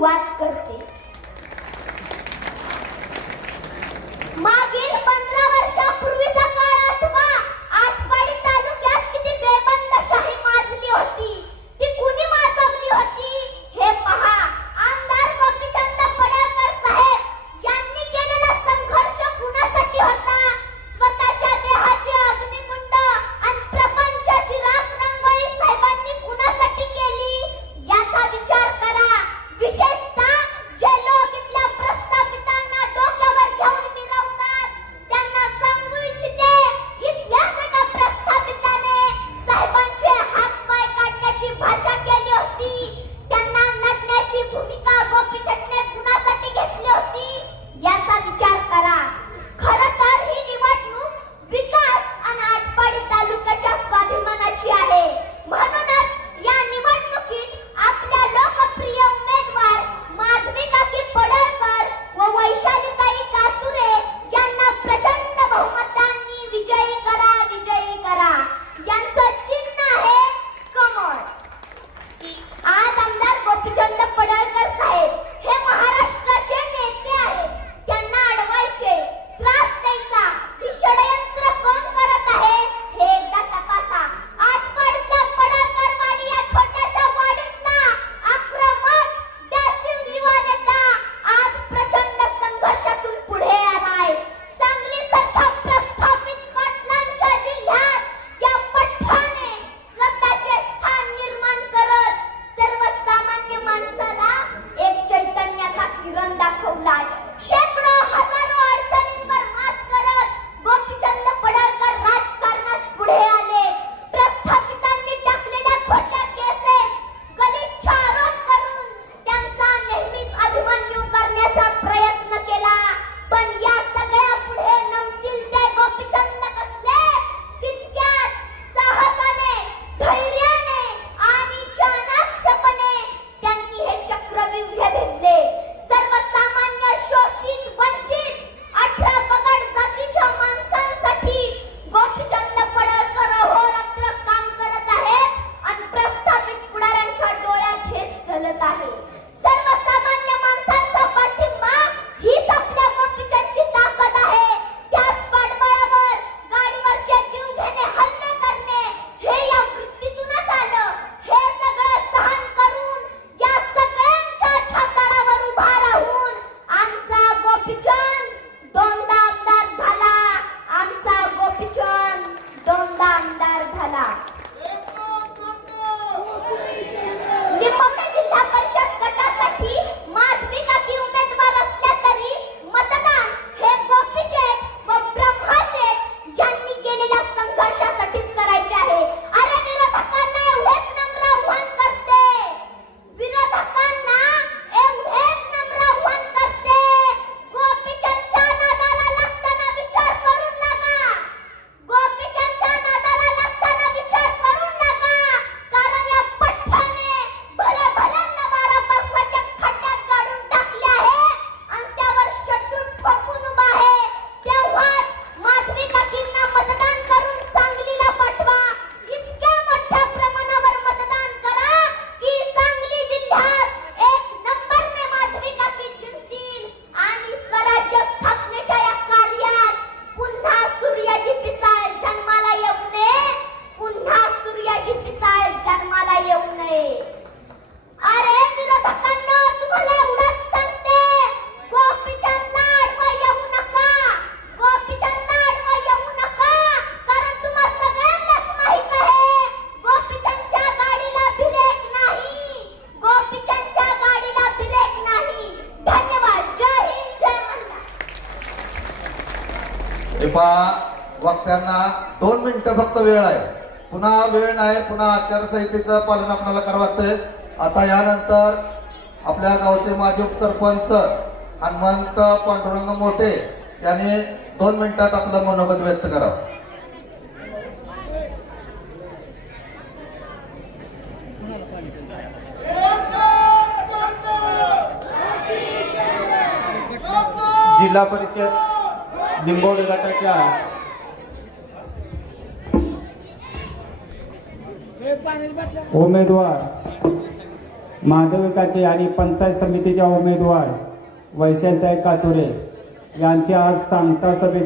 सुरुवात करते. मागील 15 वर्षापूर्वीचा काळ आठवा. आटपाडी तालुक्यात किती बेबंदशाही माजली होती. ती कुणी माजवली होती हे पहा. आमदार गोपीचंद पडळकर साहेब यांनी केलेला संघर्ष कुणासाठी होता? स्वतःच्या देहाची अग्निकुंड आणि प्रपंचाची राख रांगोळी साहेबांनी कुणासाठी केली याचा विचार करा. विशेषतः जे लोक इथल्या प्रस्थापितांना डोक्यावर घेऊन मिरवतात त्यांना सांगू इच्छिते, इथल्याच एका प्रस्थापिताने साहेबांचे हातपाय काढण्याची भाषा केली होती. त्यांना नटण्याची भूमिका गोपीचंदने कुणासाठी घेतली होती याचा विचार करा. खरं तर ही निवडणूक विकास आणि आटपाडी तालुक्याच्या स्वाभिमानाची आहे. म्हणूनच या निवडणुकीत आपल्या लोकप्रिय उमेदवार माधवी काकी पडळकर व वैशालीताई कातुरे यांना प्रचंड बहुमतांनी विजयी करा, विजयी करा. यांचं चिन्ह आहे कमळ. आज आमदार गोपीचंद पडळकर साहेब हे महाराष्ट्राचे नेते आहेत. त्यांना अडवायचे, त्रास द्यायचा ही षडयंत्र कोण करत आहे हे एकदा तपासा. आटपाडीतल्या पडळकरवाडी या छोट्याशा वाडीतला आक्रमक डॅशिंग युवा नेता आज प्रचंड संघर्षातून पुढे आलाय. सांगलीसारख्या प्रस्थापित पाटलांच्या जिल्ह्यात या पठ्ठाने स्वतःचे स्थान निर्माण करत सर्वसामान्य माणसाला एक चैतन्याचा किरण दाखवलाय. शेकडो हजारो अडचणींवर मात करत गोपीचंद पडळकर राजकारणात पुढे आले. प्रस्थापितांनी टाकलेल्या खोट्या केसेस, गलिच्छ आरोप करून त्यांचा नेहमीच अभिमन्यू करण्याचा प्रयत्न केला. पण या सगळ्या पुढे नमतील ते गोपीचंद कसले? तितक्याच साहसाने, धैर्याने आणि चाणाक्षपणे त्यांनी हे चक्रव्यूह भेदले. सर्वसामान्य शोषित, वंचित 18 पगड जातीच्या माणसांसाठी गोपीचंद पडळकर अहोरात्र काम करत आहेत आणि प्रस्थापित पुढाऱ्यांच्या डोळ्यात हेच चलत आहे. सर्वसामान्य माणसांचा पाठिंबा हीच आपल्या गोपीचंदची ताकद आहे. त्याच पाठबळावर गाडीवरचे जीव घेणे, हल्ले करणे हे या वृत्तीतूनच आलं. हे सगळं सहन करून या सगळ्यांच्या छाताडावर उभा राहून आमचा गोपीचंद दोनदा आमदार झाला. आमचा गोपीचंद दोनदा आमदार झाला. निंबवणे जिल्हा परिषद गटासाठी माधवी काकी उमेदवार असल्या तरी मतदान हे गोपीशेठ व ब्रह्माशेठ यांनी केलेल्या संघर्षासाठीच करायचे आहे. अरे विरोधकांना एवढेच नम्र आव्हान करते, विरोधकांना एवढेच नम्र आव्हान करते, गोपीचंदच्या नादाला लागताना विचार करून लागा. गोपीचंदच्या नादाला लागताना विचार करून लागा. कारण या पठ्ठाने भल्या भल्यांना 12 पासवाच्या खड्ड्यात काढून टाकले आहे आणि त्यावर शट्टू ठोकून उभा आहे. तेव्हाच माधवी काकींना मतदान करून सांगलीला पाठवा. इतक्या मोठ्या प्रमाणावर मतदान करा की सांगली जिल्ह्यात एक नंबरने माधवी काकी जिंकतील आणि स्वराज्य स्थापनेच्या या कार्यात पुन्हा सूर्याची पिसाळ जन्माला येऊ नये. पुन्हा सूर्याची पिसाळ जन्माला येऊ नये. अरे विरोधकांना तुम्हाला एवढंच सांगते, गोपीचंदला अडवा येऊ नका. गोपीचंदला अडवा येऊ नका. कारण तुम्हा सगळ्यांनाच माहित आहे गोपीचंदच्या गाडीला ब्रेक नाही. गोपीचंदच्या गाडीला ब्रेक नाही. धन्यवाद. जय हिंद, जय महाराष्ट्र. वक्त्यांना 2 मिनिटं फक्त वेळ आहे. पुन्हा वेळ नाही. पुन्हा आचारसंहितेचं पालन आपल्याला करावं लागतंय. आता यानंतर आपल्या गावचे माजी उपसरपंच हनुमंत पांडुरंग मोठे यांनी 2 मिनिटात आपलं मनोगत व्यक्त करावं. जिल्हा परिषद निंबवणे गटाच्या उमेदवार महादेवी काके आणि पंचायत समितीच्या उमेदवार वैशालताई कातुरे यांची आज सांगता सभेत